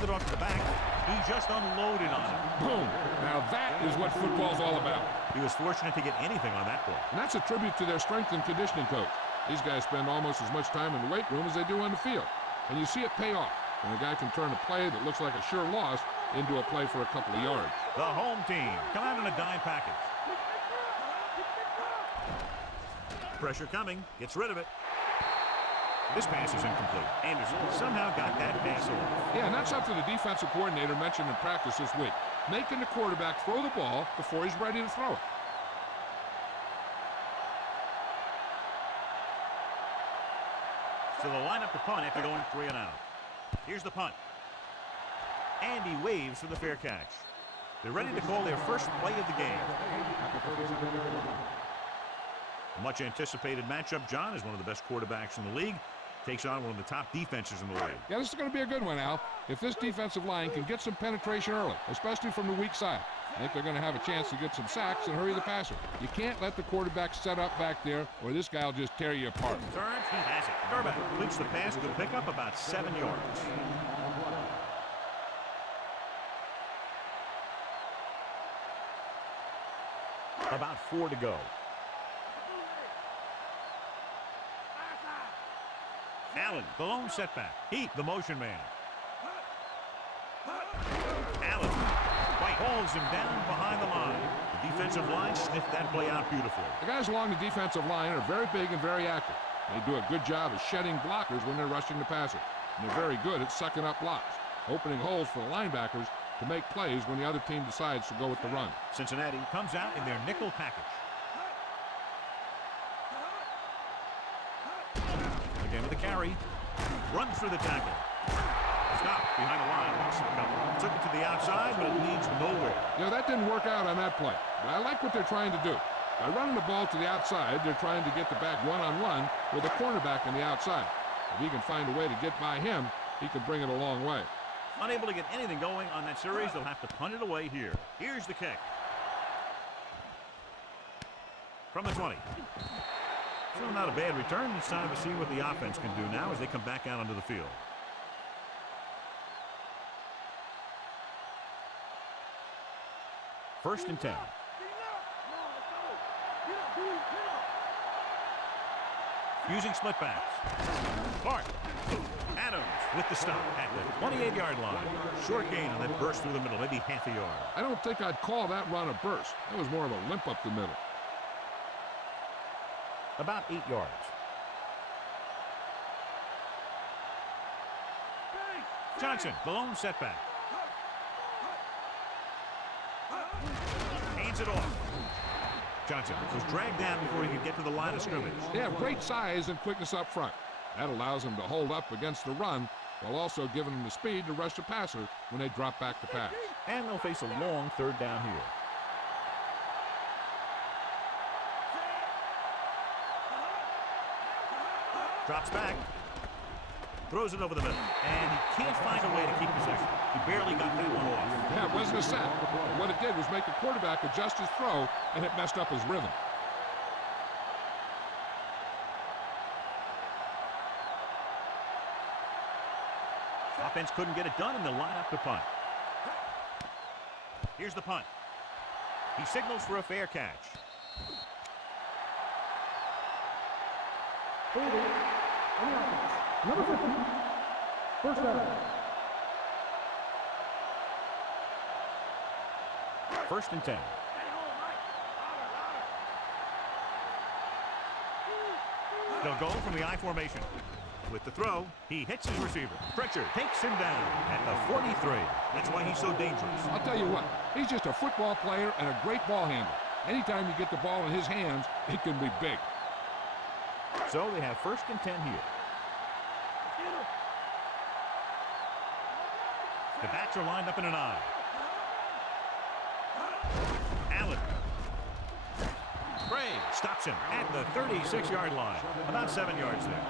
Hand it off to the back. He just unloaded on it. Boom. Now that is what football's all about. He was fortunate to get anything on that play. And that's a tribute to their strength and conditioning coach. These guys spend almost as much time in the weight room as they do on the field. And you see it pay off when a guy can turn a play that looks like a sure loss into a play for a couple of yards. The home team come out in a dime package. Pressure coming. Gets rid of it. This pass is incomplete. Anderson somehow got that pass off. Yeah, and that's something the defensive coordinator mentioned in practice this week. Making the quarterback throw the ball before he's ready to throw it. So they'll line up the punt after going 3 and out. Here's the punt. And he waves for the fair catch. They're ready to call their first play of the game. A much anticipated matchup, John, is one of the best quarterbacks in the league. Takes on one of the top defenses in the league. Yeah, this is going to be a good one, Al. If this defensive line can get some penetration early, especially from the weak side, I think they're going to have a chance to get some sacks and hurry the passer. You can't let the quarterback set up back there, or this guy will just tear you apart. Turns, he has it. Durbin completes the pass to pick up about 7 yards. About 4 to go. Allen, the lone setback. Heat, the motion man. Allen, White hauls him down behind the line. The defensive line sniffed that play out beautifully. The guys along the defensive line are very big and very active. They do a good job of shedding blockers when they're rushing the passer. And they're very good at sucking up blocks, opening holes for the linebackers to make plays when the other team decides to go with the run. Cincinnati comes out in their nickel package. Again with the carry. Runs through the tackle. Stop behind the line. Took it to the outside, but it leads nowhere. You know, that didn't work out on that play. But I like what they're trying to do. By running the ball to the outside, they're trying to get the back one-on-one with a cornerback on the outside. If he can find a way to get by him, he can bring it a long way. Unable to get anything going on that series, they'll have to punt it away here. Here's the kick. From the 20. Still not a bad return. It's time to see what the offense can do now as they come back out onto the field. First and 10. Using split backs. Clark. Adams with the stop at the 28-yard line. Short gain on that burst through the middle, maybe half a yard. I don't think I'd call that run a burst. That was more of a limp up the middle. About 8 yards. Johnson, the lone setback. Hands it off. Johnson was dragged down before he could get to the line of scrimmage. They have great size and quickness up front. That allows them to hold up against the run while also giving them the speed to rush the passer when they drop back to pass. And they'll face a long third down here. Drops back. Throws it over the middle. And he can't find a way to keep possession. He barely got that one off. Yeah, it wasn't a sack. What it did was make the quarterback adjust his throw, and it messed up his rhythm. Offense couldn't get it done, and they'll line up to punt. Here's the punt. He signals for a fair catch. Number 50. First down. First and 10. They'll go from the I formation. With the throw, he hits his receiver. Pritchard takes him down at the 43. That's why he's so dangerous. I'll tell you what, he's just a football player and a great ball handler. Anytime you get the ball in his hands, it can be big. So they have first and 10 here. The backs are lined up in an I. Allen. Gray stops him at the 36-yard line. About 7 yards there.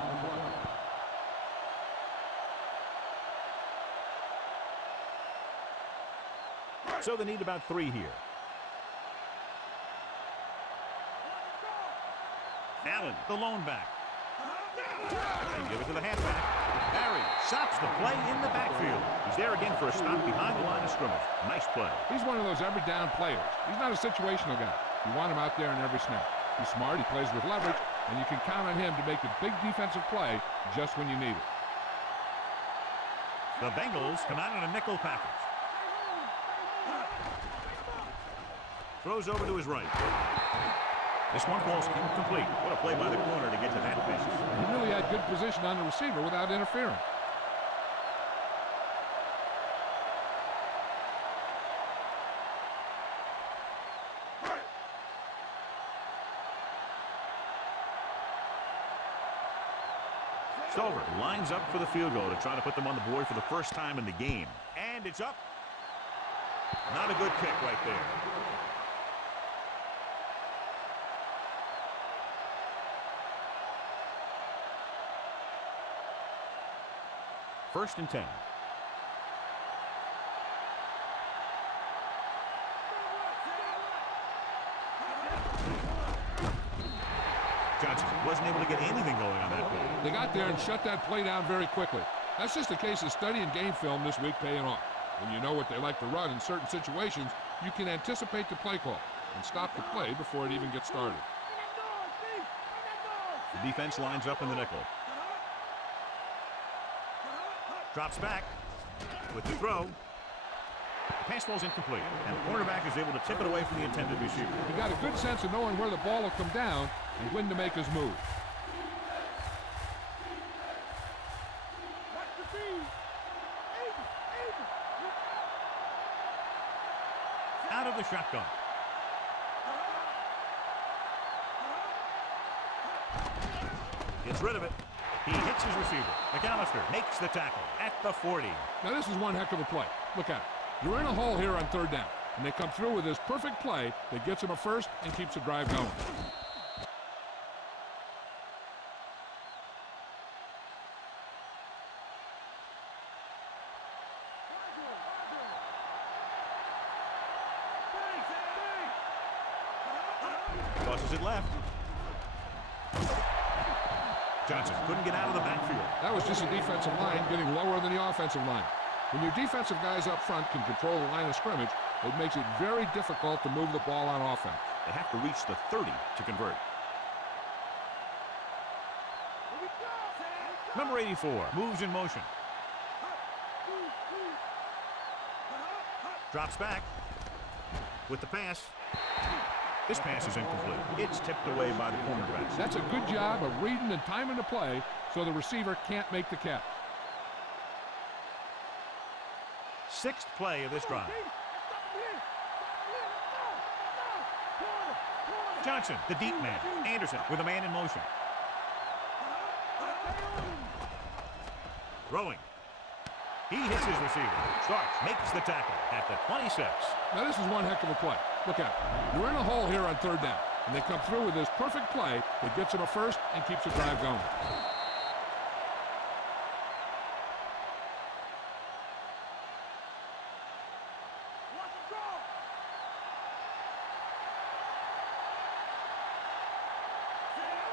So they need about 3 here. Allen, the lone back. They give it to the halfback. Barry stops the play in the backfield. He's there again for a stop behind the line of scrimmage. Nice play. He's one of those every down players. He's not a situational guy. You want him out there in every snap. He's smart, he plays with leverage, and you can count on him to make a big defensive play just when you need it. The Bengals come out in a nickel package. Throws over to his right. This one falls incomplete. What a play by the corner to get to that pass. He really had good position on the receiver without interfering. Stover lines up for the field goal to try to put them on the board for the first time in the game. And it's up. Not a good kick right there. First and 10. Johnson wasn't able to get anything going on that play. They got there and shut that play down very quickly. That's just a case of studying game film this week paying off. When you know what they like to run in certain situations, you can anticipate the play call and stop the play before it even gets started. The defense lines up in the nickel. Drops back with the throw. The pass ball's incomplete, and the cornerback is able to tip it away from the intended receiver. He got a good sense of knowing where the ball will come down and when to make his move. Out of the shotgun. Gets rid of it. He hits his receiver. McAllister makes the tackle at the 40. Now this is one heck of a play. Look at it. You're in a hole here on third down, and they come through with this perfect play that gets them a first and keeps the drive going. Tosses it left. Johnson couldn't get out of the backfield. That was just a defensive line getting lower than the offensive line. When your defensive guys up front can control the line of scrimmage, it makes it very difficult to move the ball on offense. They have to reach the 30 to convert. Number 84 moves in motion. Drops back with the pass. This pass is incomplete. It's tipped away by the cornerback. That's a good job of reading and timing the play so the receiver can't make the catch. Sixth play of this drive. Johnson, the deep man. Anderson with a man in motion. Throwing. He hits his receiver. Starks makes the tackle at the 26. Now this is one heck of a play. Look at it. You're in a hole here on third down, and they come through with this perfect play that gets them a first and keeps the drive going.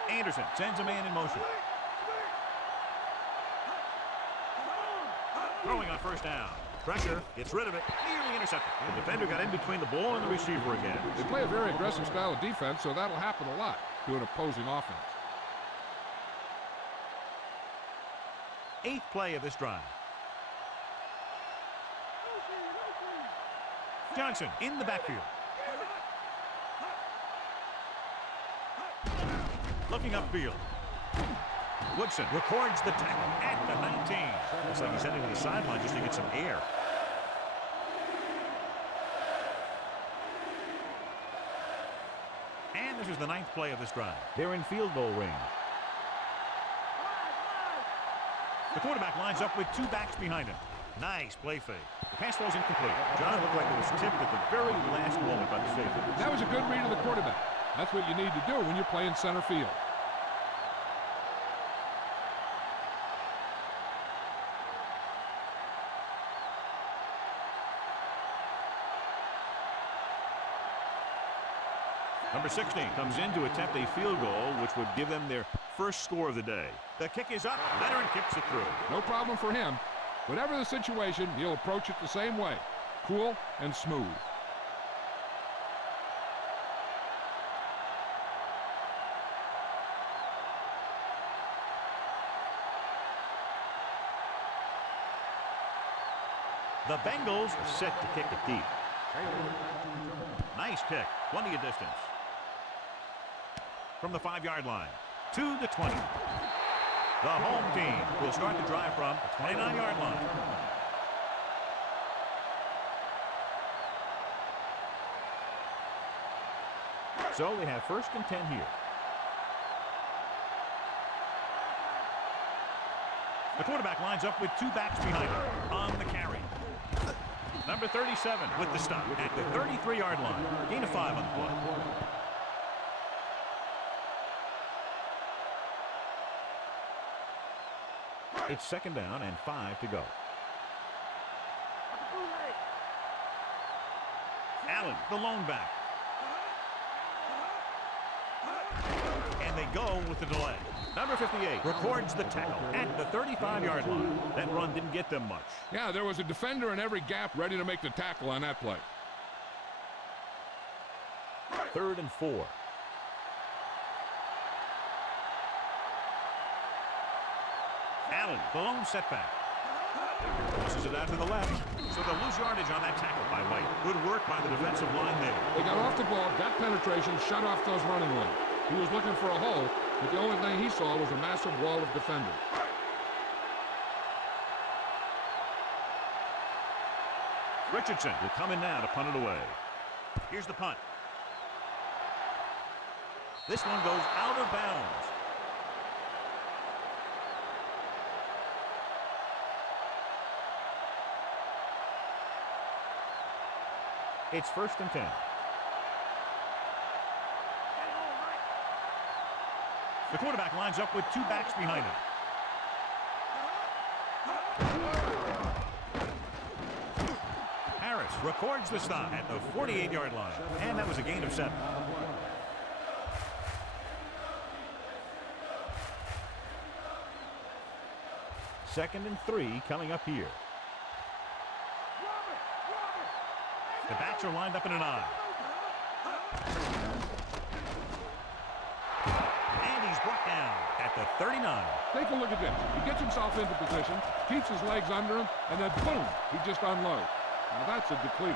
Anderson sends a man in motion. Throwing on first down. Pressure, gets rid of it, nearly intercepted. The defender got in between the ball and the receiver again. They play a very aggressive style of defense, so that'll happen a lot to an opposing offense. Eighth play of this drive. Johnson in the backfield. Looking upfield. Woodson records the tackle at the 19. Looks like he's heading to the sideline just to get some air. And this is the ninth play of this drive. They're in field goal range. The quarterback lines up with two backs behind him. Nice play fake. The pass ball's incomplete. John, it looked like it was tipped at the very last moment by the safety. That was a good read of the quarterback. That's what you need to do when you're playing center field. Number 16 comes in to attempt a field goal, which would give them their first score of the day. The kick is up. Veteran kicks it through. No problem for him. Whatever the situation, he'll approach it the same way. Cool and smooth. The Bengals are set to kick it deep. Nice kick. Plenty of distance. From the 5-yard line to the 20. The home team will start the drive from the 29-yard line. So they have 1st and 10 here. The quarterback lines up with 2 backs behind him on the carry. Number 37 with the stop at the 33-yard line. Gain of 5 on the play. It's 2nd down and 5 to go. Allen, the lone back. And they go with the delay. Number 58 records the tackle at the 35-yard line. That run didn't get them much. Yeah, there was a defender in every gap ready to make the tackle on that play. 3rd and 4. Allen, the lone setback. Pushes it out to the left. So they'll lose yardage on that tackle by White. Good work by the defensive line there. They got off the ball, got penetration, shut off those running lanes. He was looking for a hole, but the only thing he saw was a massive wall of defenders. Richardson will come in now to punt it away. Here's the punt. This one goes out of bounds. It's 1st and 10. The quarterback lines up with 2 backs behind him. Harris records the stop at the 48-yard line. And that was a gain of 7. Second and 3 coming up here. The backs are lined up in an I. And he's brought down at the 39. Take a look at this. He gets himself into position, keeps his legs under him, and then boom, he just unloads. Now that's a depleter.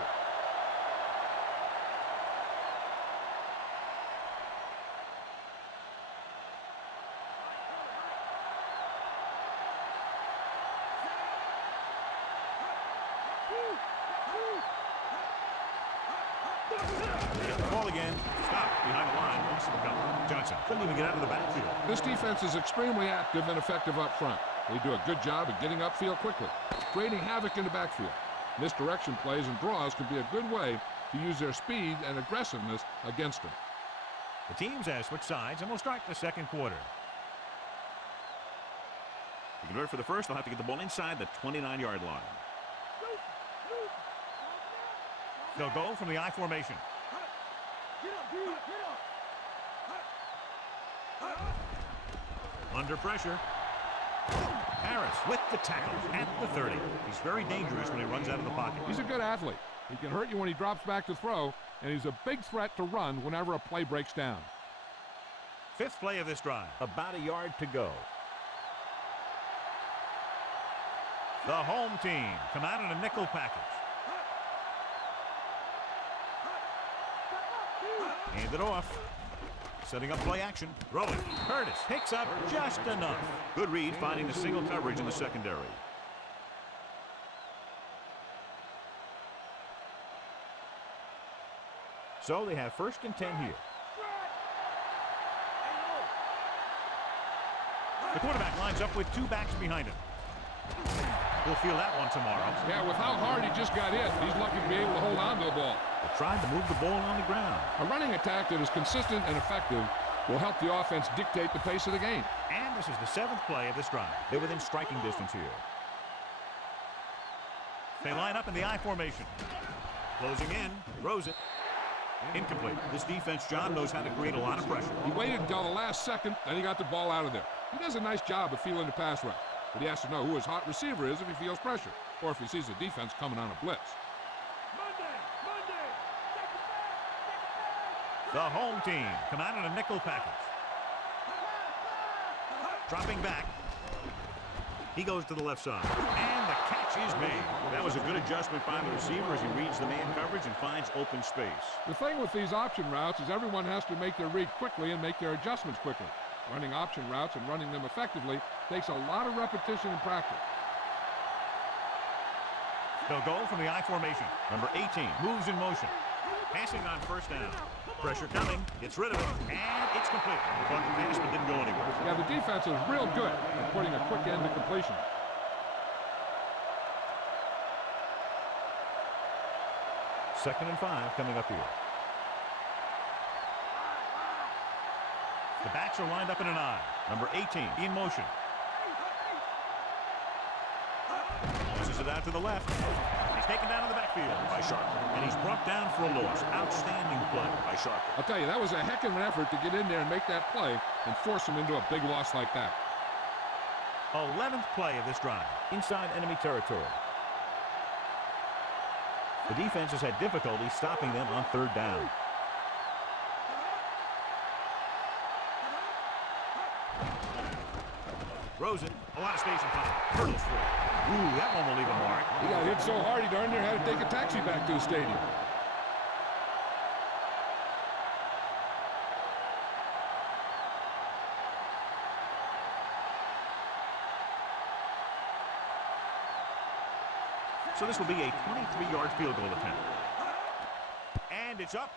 Get the ball again. Stop behind the line. Johnson couldn't even get out of the backfield. This defense is extremely active and effective up front. They do a good job of getting upfield quickly, creating havoc in the backfield. Misdirection plays and draws can be a good way to use their speed and aggressiveness against them. The teams have switched sides, and we'll start the 2nd quarter. To convert for the first, they'll have to get the ball inside the 29-yard line. They'll go from the I formation. Under pressure. Harris with the tackle at the 30. He's very dangerous when he runs out of the pocket. He's a good athlete. He can hurt you when he drops back to throw, and he's a big threat to run whenever a play breaks down. 5th play of this drive. About a yard to go. The home team come out in a nickel package. Hand it off. Setting up play action. Rolling. Curtis picks up just enough. Good read finding the single coverage in the secondary. So they have 1st and 10 here. The quarterback lines up with 2 backs behind him. We'll feel that one tomorrow. Yeah, with how hard he just got hit, he's lucky to be able to hold on to the ball. They tried to move the ball on the ground. A running attack that is consistent and effective will help the offense dictate the pace of the game. And this is the 7th play of this drive. They're within striking distance here. They line up in the I formation. Closing in, throws it. Incomplete. This defense, John, knows how to create a lot of pressure. He waited until the last second, then he got the ball out of there. He does a nice job of feeling the pass route, but he has to know who his hot receiver is if he feels pressure, or if he sees the defense coming on a blitz. The home team come out in a nickel package. Dropping back. He goes to the left side. And the catch is made. That was a good adjustment by the receiver as he reads the man coverage and finds open space. The thing with these option routes is everyone has to make their read quickly and make their adjustments quickly. Running option routes and running them effectively takes a lot of repetition and practice. They'll go from the I formation. Number 18 moves in motion. Passing on first down. Pressure coming. Gets rid of it. And it's complete. The clock pass, but didn't go anywhere. Yeah, the defense is real good at putting a quick end to completion. Second and 5 coming up here. The backs are lined up in an I. Number 18 in motion. Pushes it out to the left. He's taken down in the backfield by Sharp. And he's brought down for a loss. Outstanding play by Sharp. I'll tell you, that was a heck of an effort to get in there and make that play and force him into a big loss like that. 11th play of this drive. Inside enemy territory. The defense has had difficulty stopping them on third down. Rosen, a lot of space in front. Hurdles for it. Ooh, that one will leave a mark. He got hit so hard he darn near had to take a taxi back to the stadium. So this will be a 23-yard field goal attempt. And it's up.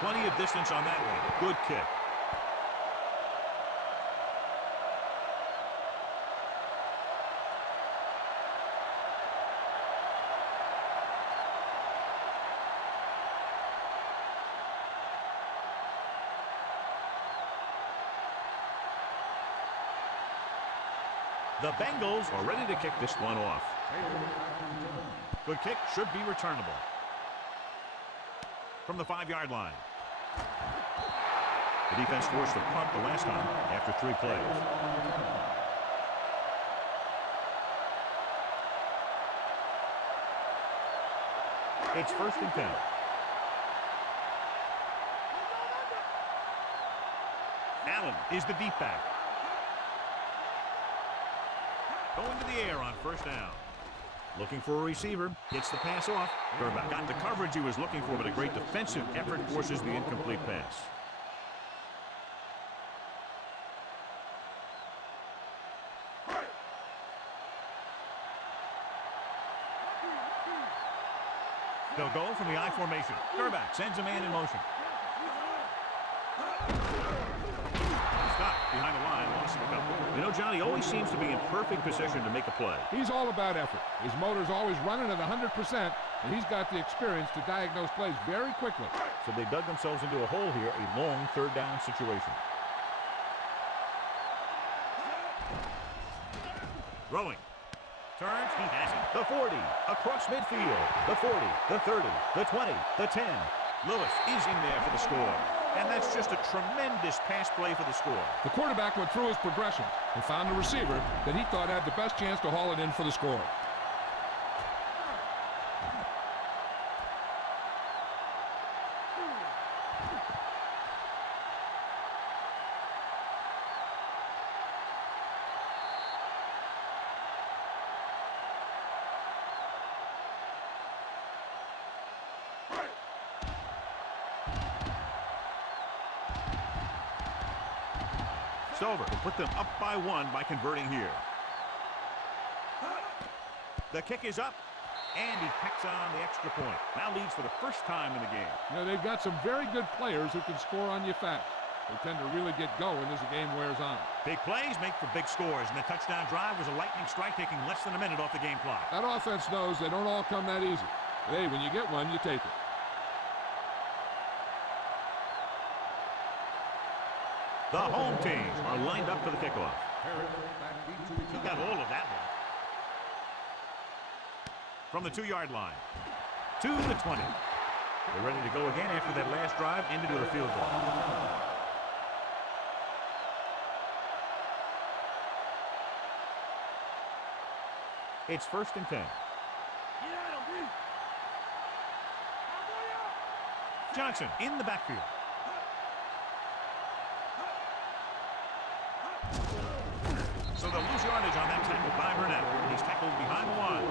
Plenty of distance on that one. Good kick. The Bengals are ready to kick this one off. Good kick, should be returnable. From the 5-yard line. The defense forced a punt the last time after 3 plays. It's first and 10. Allen is the deep back. Going to the air on first down. Looking for a receiver. Gets the pass off. Turnback got the coverage he was looking for, but a great defensive effort forces the incomplete pass. They'll go from the I formation. Turnback sends a man in motion. Stop behind the line. Lost a couple. You know, Johnny always seems to be in perfect position to make a play. He's all about effort. His motor's always running at 100%, and he's got the experience to diagnose plays very quickly. So they dug themselves into a hole here, a long third down situation. Throwing. Turns, he has it. The 40, across midfield. The 40, the 30, the 20, the 10. Lewis is in there for the score. And that's just a tremendous pass play for the score. The quarterback went through his progression and found a receiver that he thought had the best chance to haul it in for the score. Over will put them up by 1 by converting here. The kick is up, and he picks on the extra point. Now leads for the first time in the game. You know, they've got some very good players who can score on you fast. They tend to really get going as the game wears on. Big plays make for big scores, and the touchdown drive was a lightning strike taking less than a minute off the game clock. That offense knows they don't all come that easy. But hey, when you get one, you take it. The home teams are lined up for the kickoff. He got all of that one. From the 2-yard line to the 20. They're ready to go again after that last drive, ended with a field goal. It's 1st and 10. Johnson in the backfield. So they'll lose yardage on that tackle by Burnett. He's tackled behind the line.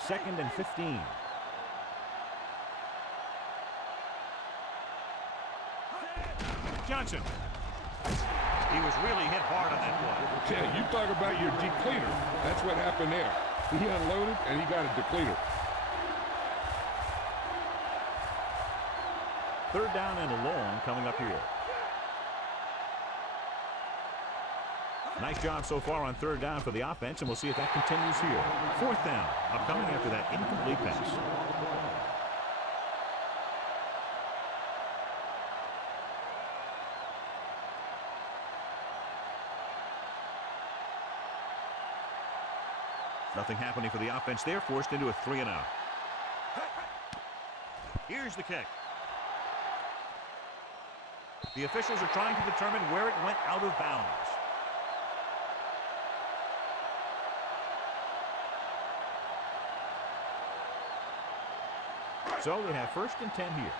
Second and 15. Johnson. He was really hit hard on that play. Yeah, you talk about your depleter. That's what happened there. He unloaded, and he got a depleter. 3rd down and long coming up here. Nice job so far on 3rd down for the offense, and we'll see if that continues here. 4th down, upcoming after that incomplete pass. Nothing happening for the offense there, forced into a 3-and-out. Here's the kick. The officials are trying to determine where it went out of bounds. So they have 1st and 10 here.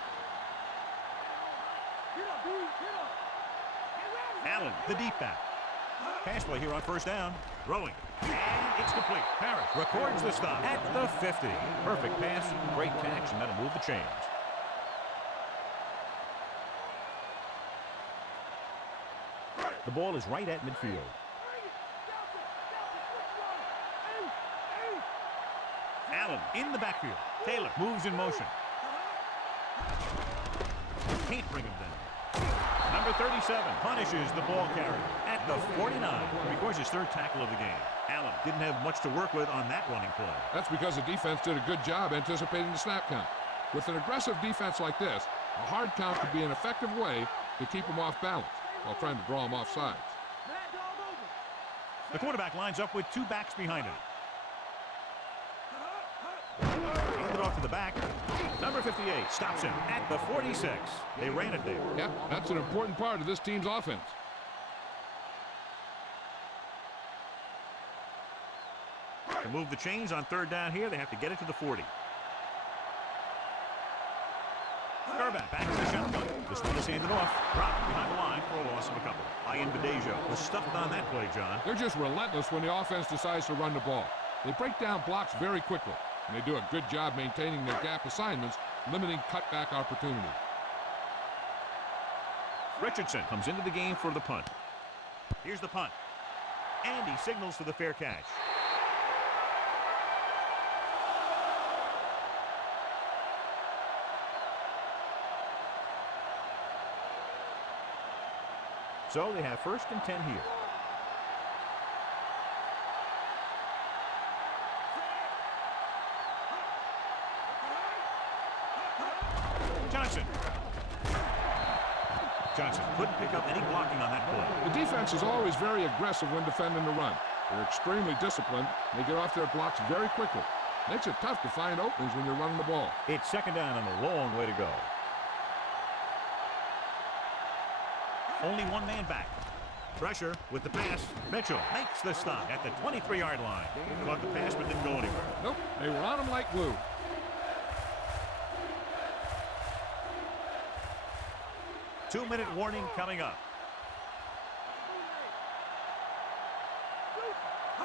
Allen, the deep back. Pass play here on 1st down. Throwing. And it's complete. Parrish records the stop at the 50. Perfect pass, great catch, and that'll move the chains. The ball is right at midfield. Allen in the backfield. Taylor moves in motion. Can't bring him down. Number 37 punishes the ball carrier at the 49. Records his 3rd tackle of the game. Allen didn't have much to work with on that running play. That's because the defense did a good job anticipating the snap count. With an aggressive defense like this, a hard count could be an effective way to keep them off balance while trying to draw them off sides. The quarterback lines up with 2 backs behind him. Handed off to the back. Number 58 stops him at the 46. They ran it there. Yep, that's an important part of this team's offense. To move the chains on 3rd down here, they have to get it to the 40. Urban back to the shotgun. This one is handed off. Dropped behind the line for a loss of a couple. Ian Badejo was stuffed on that play, John. They're just relentless when the offense decides to run the ball. They break down blocks very quickly, and they do a good job maintaining their gap assignments, limiting cutback opportunities. Richardson comes into the game for the punt. Here's the punt. And he signals for the fair catch. So they have 1st and 10 here. Johnson couldn't pick up any blocking on that play. The defense is always very aggressive when defending the run. They're extremely disciplined. They get off their blocks very quickly. Makes it tough to find openings when you're running the ball. It's 2nd down and a long way to go. Only 1 man back. Pressure with the pass. Mitchell makes the stop at the 23-yard line. Caught the pass but didn't go anywhere. Nope, they were on him like glue. Two-minute warning coming up.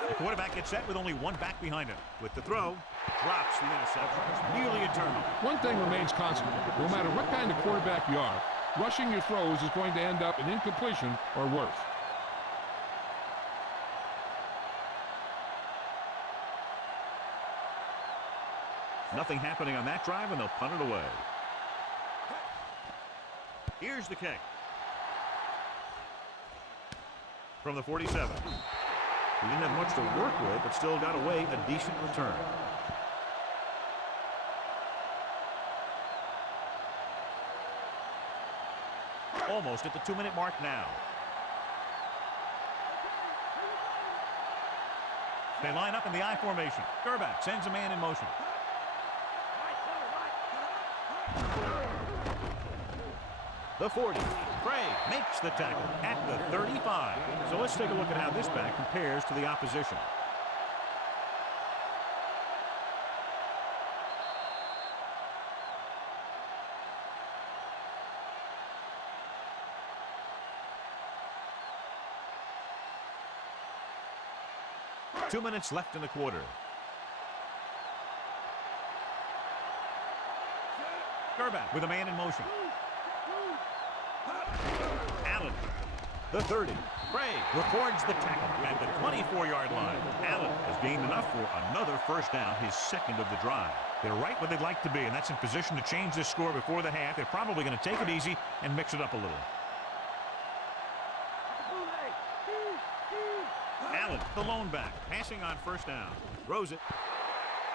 The quarterback gets set with only 1 back behind him. With the throw, drops the interception. Nearly a turnover. One thing remains constant. No matter what kind of quarterback you are, rushing your throws is going to end up in incompletion or worse. Nothing happening on that drive, and they'll punt it away. Here's the kick. From the 47. He didn't have much to work with, but still got away a decent return. Almost at the 2-minute mark now. They line up in the I formation. Gerback sends a man in motion. The 40. Craig makes the tackle at the 35. So let's take a look at how this back compares to the opposition. Two minutes left in the quarter. Gerback with a man in motion. Allen, the 30. Craig records the tackle at the 24-yard line. Allen has gained enough for another first down, his second of the drive. They're right where they'd like to be, and that's in position to change this score before the half. They're probably going to take it easy and mix it up a little. Allen, the lone back, passing on first down. Throws it.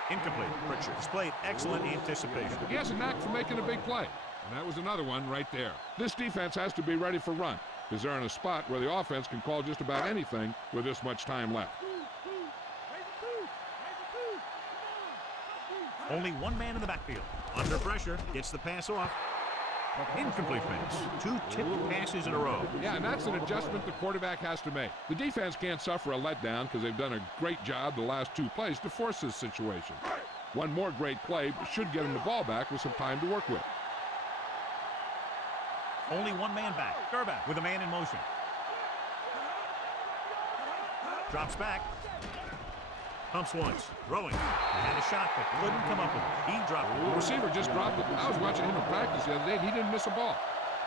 Incomplete. Pritchard displayed excellent anticipation. He has a knack for making a big play, and that was another one right there. This defense has to be ready for run, because they're in a spot where the offense can call just about anything with this much time left. Only one man in the backfield. Under pressure, gets the pass off. Incomplete pass. Two tipped passes in a row. Yeah, and that's an adjustment the quarterback has to make. The defense can't suffer a letdown because they've done a great job the last two plays to force this situation. One more great play should get him the ball back with some time to work with. Only one man back. Gerback with a man in motion. Drops back. Pumps once. Throwing. He had a shot, but couldn't come up with it. He dropped it. The receiver just dropped it. I was watching him in practice the other day, and he didn't miss a ball.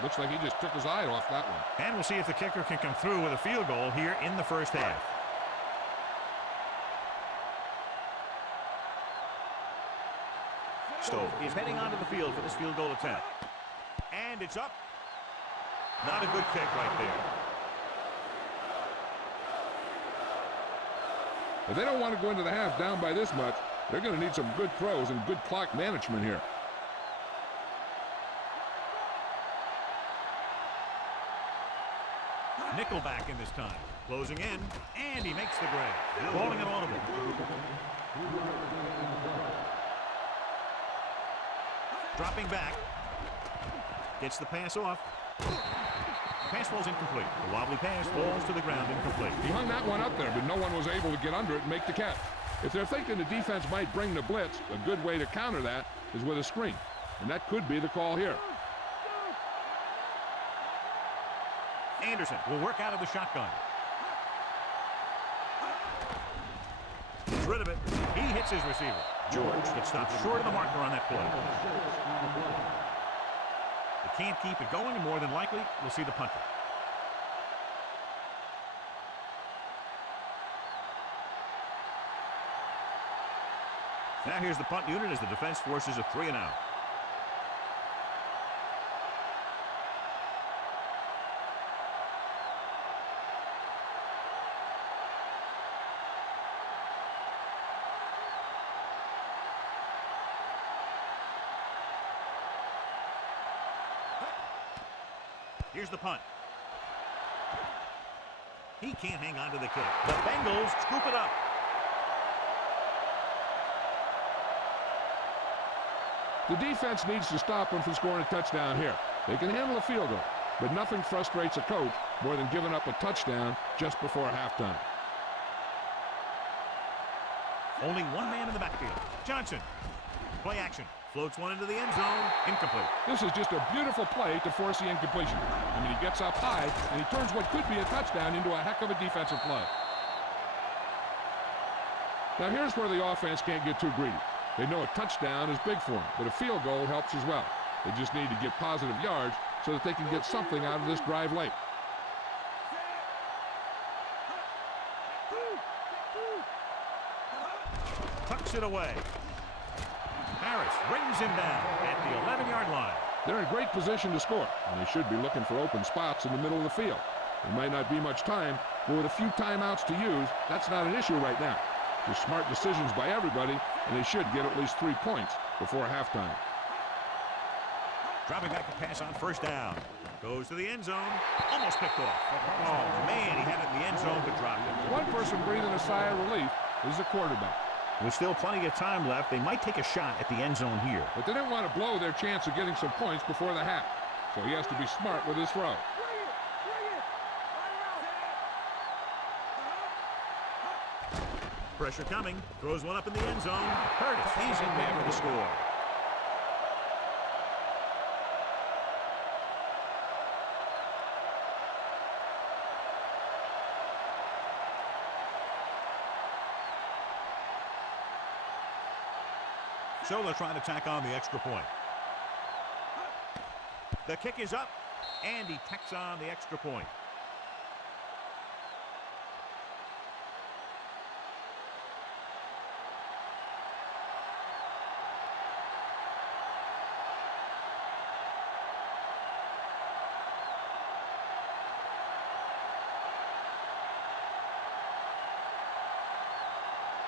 Looks like he just took his eye off that one. And we'll see if the kicker can come through with a field goal here in the first half. Stove is heading onto the field for this field goal attempt. And it's up. Not a good kick right there. If they don't want to go into the half down by this much, they're going to need some good throws and good clock management here. Nickelback in this time. Closing in, and he makes the grab. Calling it audible. Dropping back. Gets the pass off. Pass falls incomplete. The wobbly pass falls to the ground incomplete. He hung that one up there, but no one was able to get under it and make the catch. If they're thinking the defense might bring the blitz, a good way to counter that is with a screen. And that could be the call here. Anderson will work out of the shotgun. He's rid of it. He hits his receiver. George gets stopped short of the marker on that play. They can't keep it going, and more than likely, we'll see the punter. Now here's the punt unit as the defense forces a 3-and-out. Here's the punt. He can't hang on to the kick. The Bengals scoop it up. The defense needs to stop them from scoring a touchdown here. They can handle a field goal, but nothing frustrates a coach more than giving up a touchdown just before halftime. Only one man in the backfield. Johnson. Play action. Floats one into the end zone. Incomplete. This is just a beautiful play to force the incompletion. I mean, he gets up high, and he turns what could be a touchdown into a heck of a defensive play. Now, here's where the offense can't get too greedy. They know a touchdown is big for them, but a field goal helps as well. They just need to get positive yards so that they can get something out of this drive late. Tucks it away. Harris brings him down at the 11-yard line. They're in great position to score, and they should be looking for open spots in the middle of the field. There might not be much time, but with a few timeouts to use, that's not an issue right now. Just smart decisions by everybody, and they should get at least 3 points before halftime. Dropping back to pass on first down. Goes to the end zone. Almost picked off. Oh, man, he had it in the end zone but dropped it. One person breathing a sigh of relief is the quarterback. With still plenty of time left, they might take a shot at the end zone here. But they didn't want to blow their chance of getting some points before the half. So he has to be smart with his throw. Pressure coming. Throws one up in the end zone. Curtis, he's in there for the score. So they'll try to tack on the extra point. The kick is up, and he tacks on the extra point.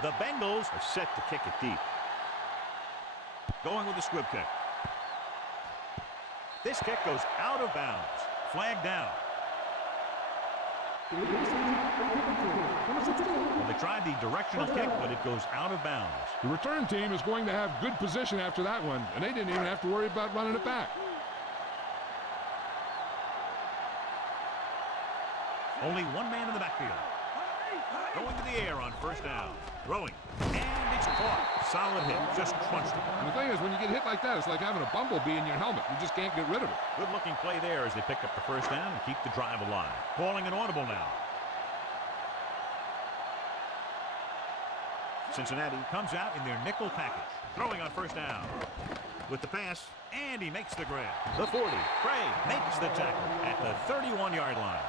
The Bengals are set to kick it deep. Going with the squib kick. This kick goes out of bounds. Flag down. Well, they tried the directional kick, but it goes out of bounds. The return team is going to have good position after that one, and they didn't even have to worry about running it back. Only one man in the backfield. Going to the air on first down. Throwing. And it's caught. Solid hit. Just crunched it. And the thing is, when you get hit like that, it's like having a bumblebee in your helmet. You just can't get rid of it. Good-looking play there as they pick up the first down and keep the drive alive. Calling an audible now. Cincinnati comes out in their nickel package. Throwing on first down. With the pass, and he makes the grab. The 40. Craig makes the tackle at the 31-yard line.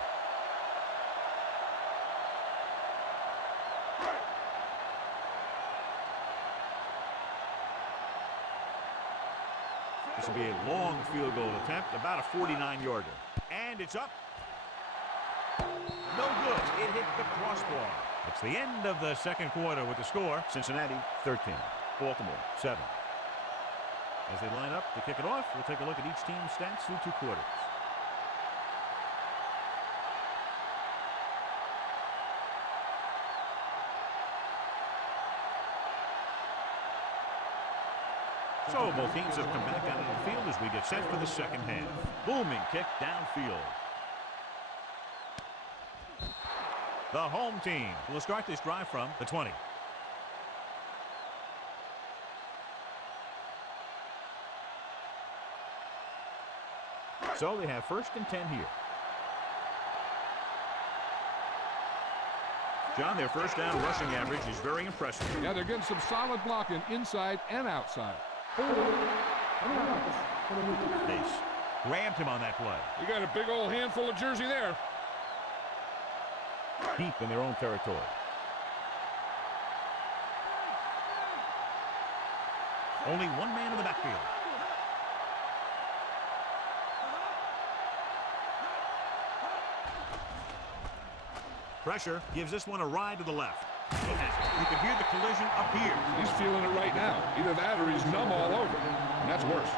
This will be a long field goal attempt, about a 49-yarder. And it's up. No good. It hit the crossbar. It's the end of the second quarter with the score. Cincinnati 13, Baltimore 7. As they line up to kick it off, we'll take a look at each team's stats through 2 quarters. So both teams have come back out of the field as we get set for the second half. Booming kick downfield. The home team will start this drive from the 20. So they have first and 10 here. John, their first down rushing average is very impressive. Yeah, they're getting some solid blocking inside and outside. Pace grabbed him on that play. You got a big old handful of jersey there. Deep in their own territory. Only one man in the backfield. Pressure gives this one a ride to the left. You can hear the collision up here. He's feeling it right now. Either that or he's numb all over. And that's worse.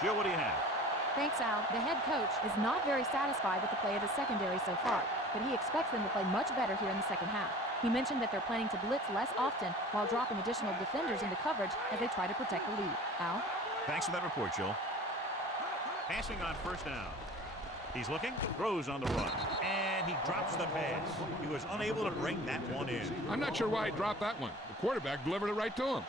Jill, what do you have? Thanks, Al. The head coach is not very satisfied with the play of his secondary so far, but he expects them to play much better here in the second half. He mentioned that they're planning to blitz less often while dropping additional defenders into coverage as they try to protect the lead. Al? Thanks for that report, Jill. Passing on first down. He's looking, throws on the run, and he drops the pass. He was unable to bring that one in. I'm not sure why he dropped that one. The quarterback delivered it right to him.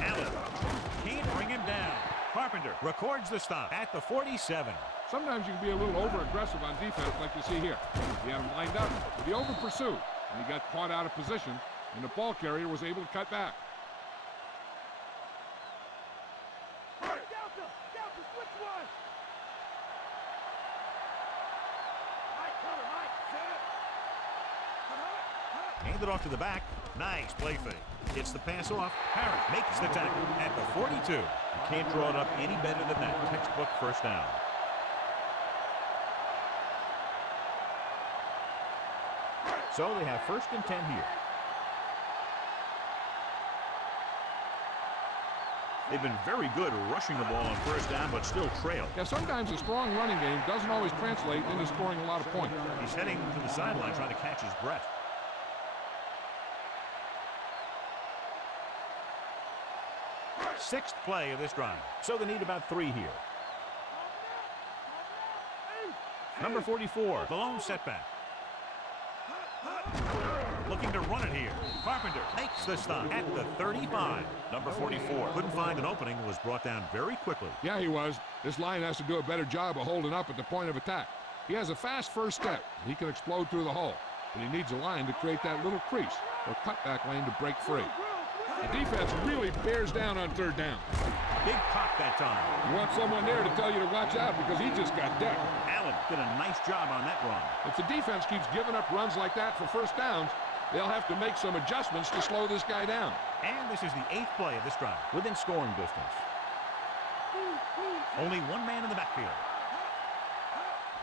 Allen can't bring him down. Carpenter records the stop at the 47. Sometimes you can be a little over-aggressive on defense like you see here. He had him lined up, but he over-pursued, and he got caught out of position, and the ball carrier was able to cut back. Handed off to the back. Nice play fake. Gets the pass off. Harris makes the tackle at the 42. You can't draw it up any better than that. Textbook first down. So they have first and 10 here. They've been very good rushing the ball on first down, but still trail. Yeah, sometimes a strong running game doesn't always translate into scoring a lot of points. He's heading to the sideline trying to catch his breath. Sixth play of this drive. So they need about 3 here. Number 44, the lone setback. Looking to run it here. Carpenter makes the stop at the 35. Number 44 couldn't find an opening and was brought down very quickly. Yeah, he was. This line has to do a better job of holding up at the point of attack. He has a fast first step. He can explode through the hole. But he needs a line to create that little crease or cutback lane to break free. The defense really bears down on third down. Big pop that time. You want someone there to tell you to watch out because he just got decked. Allen did a nice job on that run. If the defense keeps giving up runs like that for first downs, they'll have to make some adjustments to slow this guy down. And this is the 8th play of this drive. Within scoring distance. Only one man in the backfield.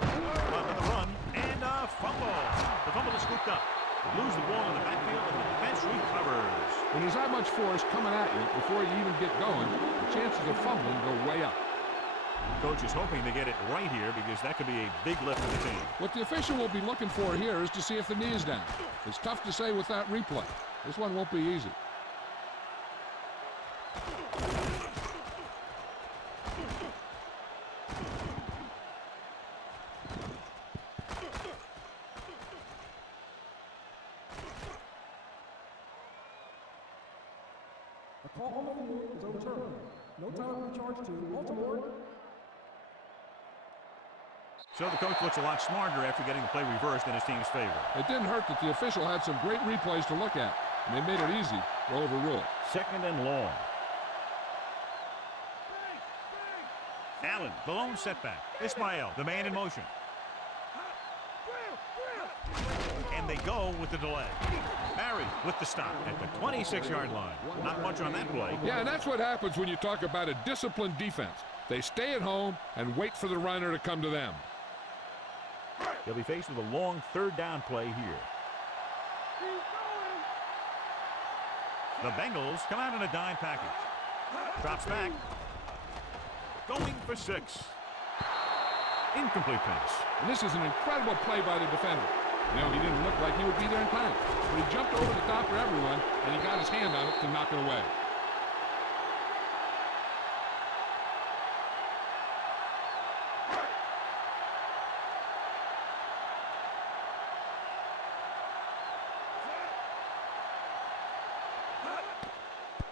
Up with the run and a fumble. The fumble is scooped up. Lose the ball in the backfield and the defense recovers. When there's that much force coming at you before you even get going, the chances of fumbling go way up. Coach is hoping to get it right here because that could be a big lift for the team. What the official will be looking for here is to see if the knee is down. It's tough to say with that replay. This one won't be easy. A call on the field is overturned. No time to be charged to Baltimore. So the coach looks a lot smarter after getting the play reversed in his team's favor. It didn't hurt that the official had some great replays to look at, and they made it easy to overrule it. Second and long. Allen, the lone setback. Ismail, the man in motion. And they go with the delay. Barry with the stop at the 26-yard line. Not much on that play. Yeah, and that's what happens when you talk about a disciplined defense. They stay at home and wait for the runner to come to them. They'll be faced with a long third down play here. The Bengals come out in a dime package. Drops back. Going for 6. Incomplete pass. And this is an incredible play by the defender. You know, he didn't look like he would be there in time, but he jumped over the top of everyone, and he got his hand on it to knock it away.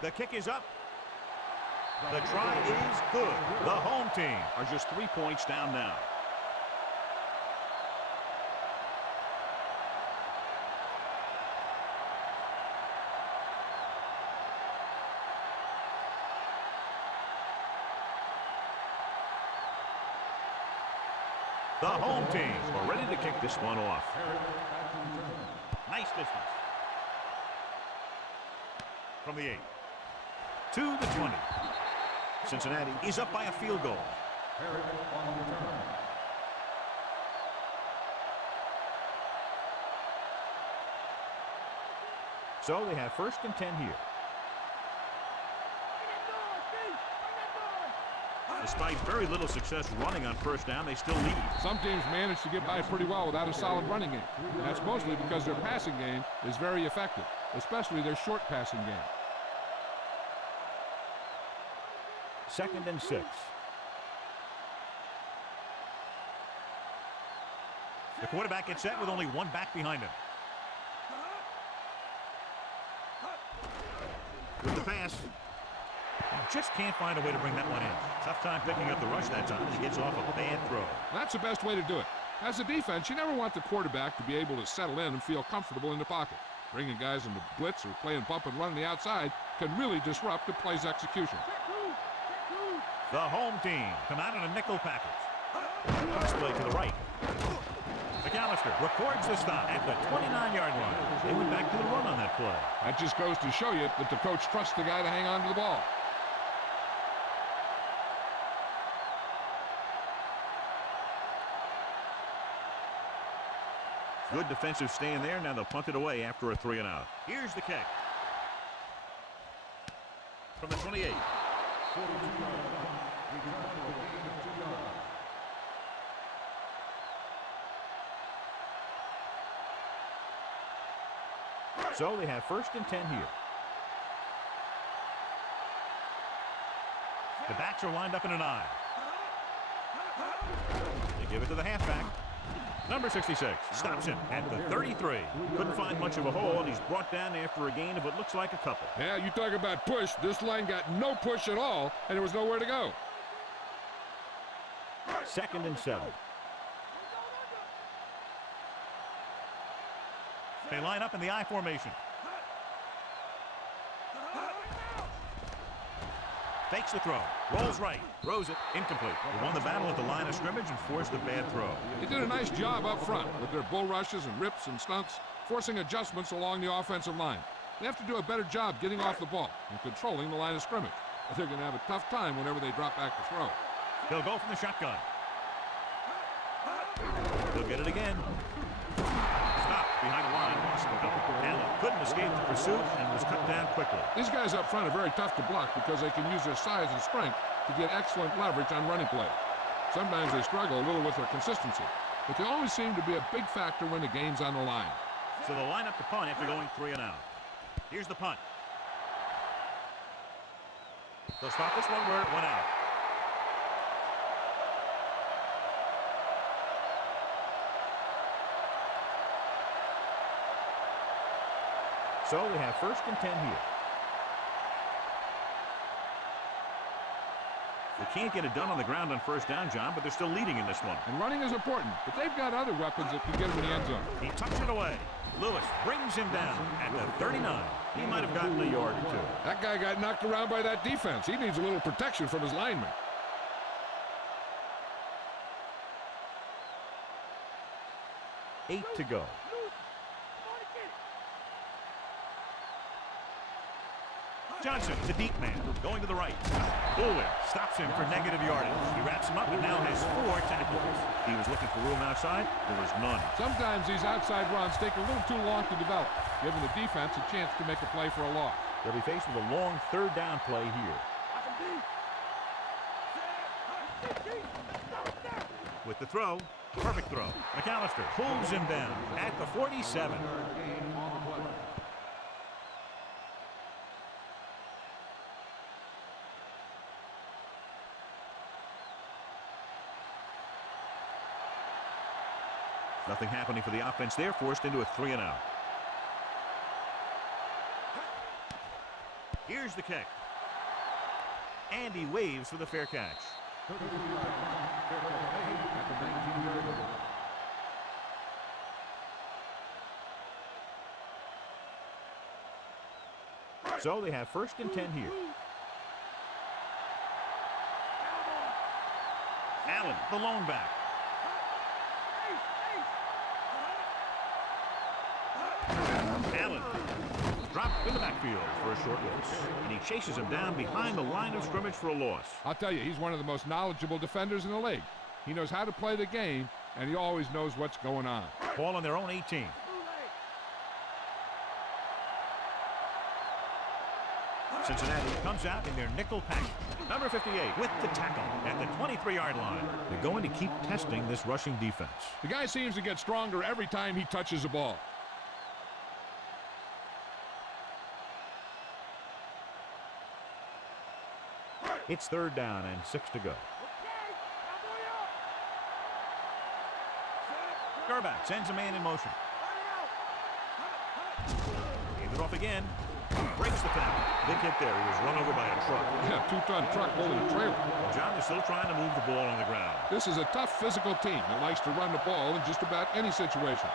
The kick is up. The try is good. The home team are just 3 points down now. The home team are ready to kick this one off. Nice distance. From the 8. To the 20. Cincinnati is up by a field goal. So they have 1st and 10 here. Despite very little success running on first down, they still lead. Some teams manage to get by pretty well without a solid running game. And that's mostly because their passing game is very effective, especially their short passing game. 2nd and 6. The quarterback gets set with only one back behind him. With the pass. Just can't find a way to bring that one in. Tough time picking up the rush that time. He gets off a bad throw. That's the best way to do it. As a defense, you never want the quarterback to be able to settle in and feel comfortable in the pocket. Bringing guys into blitz or playing bump and run on the outside can really disrupt the play's execution. The home team come out in a nickel package. Pass play to the right. McAllister records the stop at the 29-yard line. They went back to the run on that play. That just goes to show you that the coach trusts the guy to hang on to the ball. Good defensive stand there. Now they'll punt it away after a 3-and-out. Here's the kick. From the 28. So they have 1st and 10 here. The backs are lined up in an I. They give it to the halfback. Number 66 stops him at the 33. Couldn't find much of a hole, and he's brought down after a gain of what looks like a couple. Yeah, you talk about push. This line got no push at all, and there was nowhere to go. 2nd and 7. They line up in the I formation. Fakes the throw. Rolls right. Throws it. Incomplete. They won the battle at the line of scrimmage and forced a bad throw. They did a nice job up front with their bull rushes and rips and stunts, forcing adjustments along the offensive line. They have to do a better job getting off the ball and controlling the line of scrimmage. They're going to have a tough time whenever they drop back to throw. He'll go from the shotgun. He'll get it again. Stopped behind the line. Allen couldn't escape the pursuit and was cut down quickly. These guys up front are very tough to block because they can use their size and strength to get excellent leverage on running play. Sometimes they struggle a little with their consistency, but they always seem to be a big factor when the game's on the line. So they'll line up the punt after going 3 and out. Here's the punt. They'll stop this one where it went out. So they have 1st and 10 here. They can't get it done on the ground on 1st down, John, but they're still leading in this one. And running is important, but they've got other weapons that can get them in the end zone. He tucks it away. Lewis brings him down at the 39. He might have gotten a yard or two. That guy got knocked around by that defense. He needs a little protection from his linemen. Eight to go. Johnson, the deep man, going to the right. Bullwin stops him for negative yardage. He wraps him up and now has 4 tackles. He was looking for room outside. There was none. Sometimes these outside runs take a little too long to develop, giving the defense a chance to make a play for a loss. They'll be faced with a long 3rd down play here. With the throw, perfect throw. McAllister pulls him down at the 47. Nothing happening for the offense there, forced into a 3 and out. Here's the kick. And he waves for the fair catch. So they have 1st and 10 here. Allen, the lone back. Allen dropped in the backfield for a short loss, and he chases him down behind the line of scrimmage for a loss. I'll tell you, he's one of the most knowledgeable defenders in the league. He knows how to play the game, and he always knows what's going on. Ball on their own 18. Cincinnati comes out in their nickel package. Number 58 with the tackle at the 23-yard line. They're going to keep testing this rushing defense. The guy seems to get stronger every time he touches the ball. It's 3rd down and 6 to go. Gerback sends a man in motion. Hands it off again. Breaks the tackle. Big hit there. He was run over by a truck. Yeah, 2-ton truck holding a trailer. John is still trying to move the ball on the ground. This is a tough physical team that likes to run the ball in just about any situation.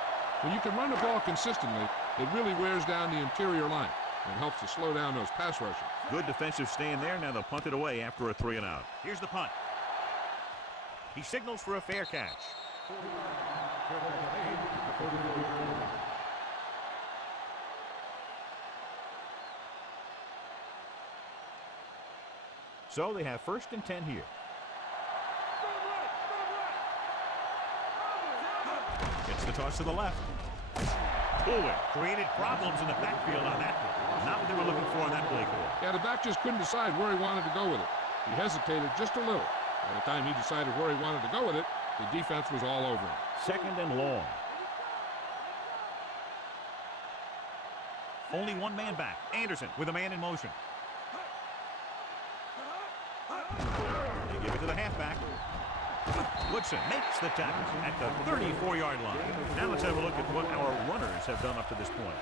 When you can run the ball consistently, it really wears down the interior line and helps to slow down those pass rushers. Good defensive stand there. Now they'll punt it away after a 3 and out. Here's the punt. He signals for a fair catch. So they have 1st and 10 here. Gets the toss to the left. Bullwin created problems in the backfield on that play. Not what they were looking for on that play call. Yeah, the back just couldn't decide where he wanted to go with it. He hesitated just a little. By the time he decided where he wanted to go with it, the defense was all over him. Second and long. Only one man back. Anderson with a man in motion. They give it to the halfback. Woodson makes the tackle at the 34-yard line. Now let's have a look at what our runners have done up to this point.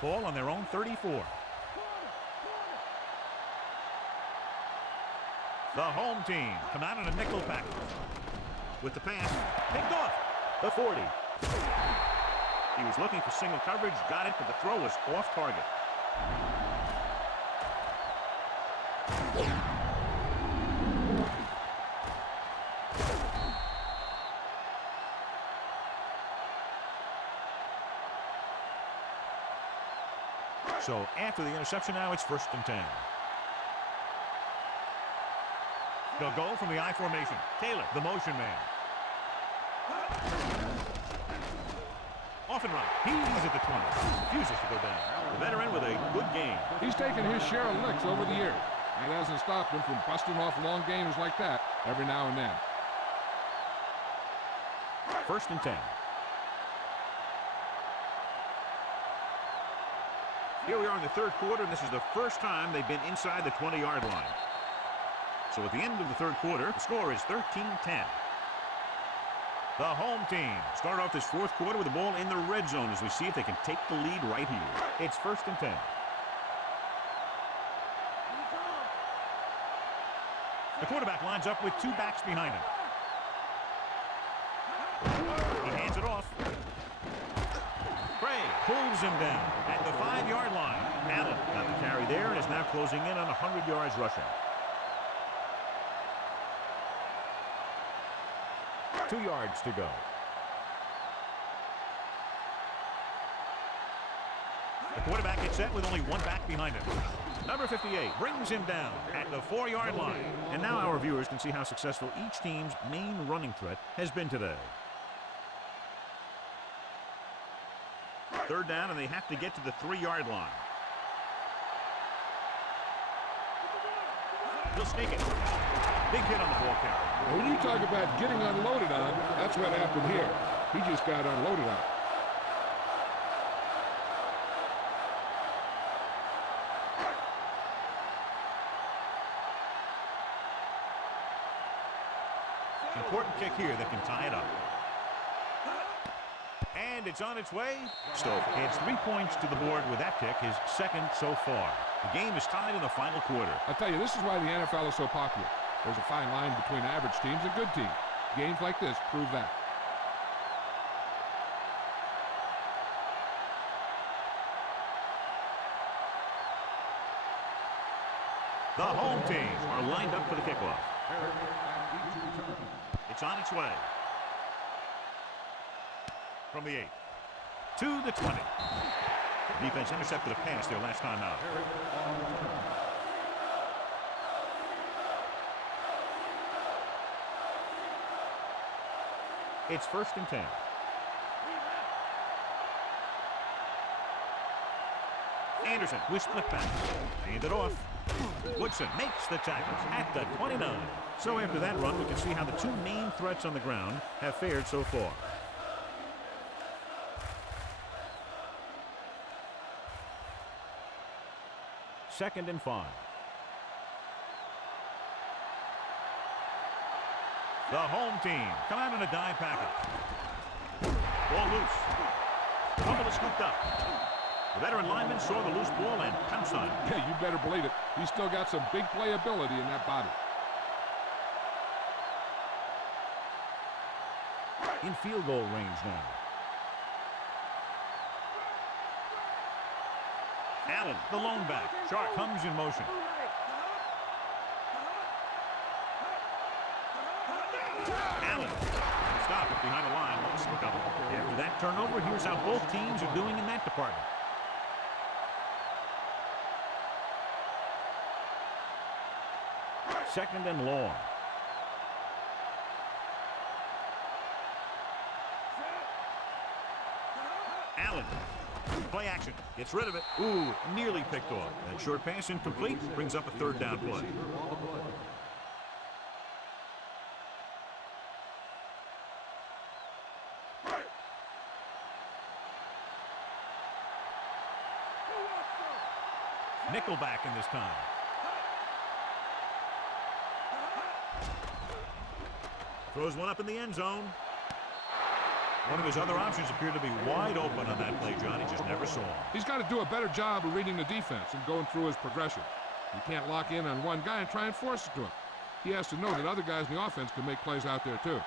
Ball on their own 34. The home team come out in a nickel package. With the pass, picked off. The 40. He was looking for single coverage, got it, but the throw was off target. So after the interception now, it's 1st and 10. They'll go from the I formation. Taylor, the motion man. Off and run. He's at the 20. Refuses to go down. The veteran with a good game. He's taken his share of licks over the years. It hasn't stopped him from busting off long games like that every now and then. 1st and 10. Here we are in the 3rd quarter, and this is the first time they've been inside the 20-yard line. So at the end of the 3rd quarter, the score is 13-10. The home team start off this 4th quarter with the ball in the red zone as we see if they can take the lead right here. It's 1st and 10. The quarterback lines up with 2 backs behind him. He hands it off. Craig pulls him down at the 5-yard line. Allen got the carry there and is now closing in on 100 yards rushing. 2 yards to go. The quarterback gets set with only 1 back behind him. Number 58 brings him down at the 4-yard line. And now our viewers can see how successful each team's main running threat has been today. 3rd down, and they have to get to the 3-yard line. He'll sneak it. Big hit on the ball carrier. When you talk about getting unloaded on, that's what happened here. He just got unloaded on. Important kick here that can tie it up. And it's on its way. Stoke adds 3 points to the board with that kick, his 2nd so far. The game is tied in the final quarter. I tell you, this is why the NFL is so popular. There's a fine line between average teams and good teams. Games like this prove that. The home team are lined up for the kickoff. It's on its way. From the 8 to the 20. Defense intercepted a pass there last time out. It's 1st and 10. Anderson with split pass. Hand it off. Woodson makes the tackle at the 29. So after that run, we can see how the 2 main threats on the ground have fared so far. Second and 5. The home team come out in a dive package. Ball loose. Fumble is scooped up. The veteran lineman saw the loose ball and pounced on it. Yeah, you better believe it. He's still got some big playability in that body. In field goal range now. Allen, the lone back. Shark comes in motion. Allen, stop it behind the line. Lost a couple. After that turnover, here's how both teams are doing in that department. Second and long. Allen Play action. Gets rid of it. Ooh, nearly picked off. That short pass incomplete. Brings up a third down play. Nickelback in this time. Throws one up in the end zone. One of his other options appeared to be wide open on that play, John. He just never saw him. He's got to do a better job of reading the defense and going through his progression. You can't lock in on one guy and try and force it to him. He has to know that other guys in the offense can make plays out there too.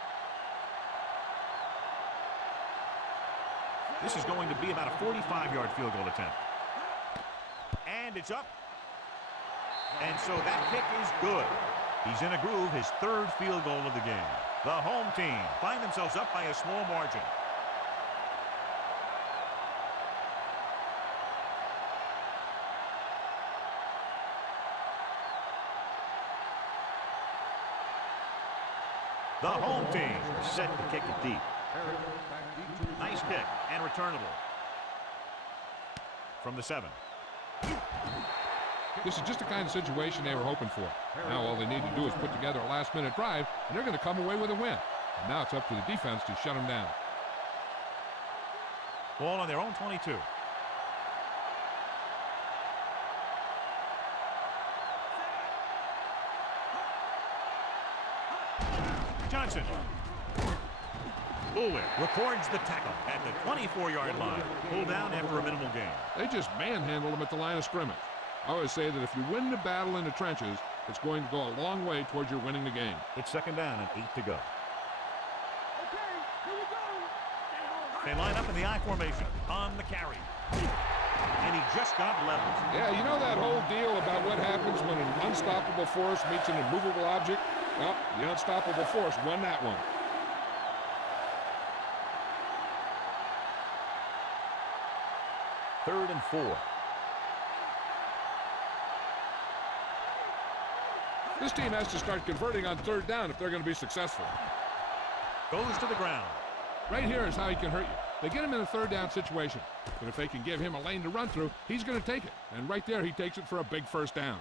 This is going to be about a 45-yard field goal attempt. And it's up. And so that kick is good. He's in a groove, his third field goal of the game. The home team find themselves up by a small margin. The home team set to kick it deep. Nice kick and returnable. From the 7. This is just the kind of situation they were hoping for. Now all they need to do is put together a last-minute drive, and they're going to come away with a win. And now it's up to the defense to shut them down. Ball on their own 22. Johnson. Bullwick records the tackle at the 24-yard line. Pulled down after a minimal gain. They just manhandled them at the line of scrimmage. I always say that if you win the battle in the trenches, it's going to go a long way towards your winning the game. It's second down and 8 to go. Okay, here we go. They line up in the I formation on the carry. And he just got leveled. Yeah, you know that whole deal about what happens when an unstoppable force meets an immovable object? Well, the unstoppable force won that one. Third and 4. This team has to start converting on third down if they're going to be successful. Goes to the ground. Right here is how he can hurt you. They get him in a third down situation, but if they can give him a lane to run through, he's going to take it. And right there, he takes it for a big first down.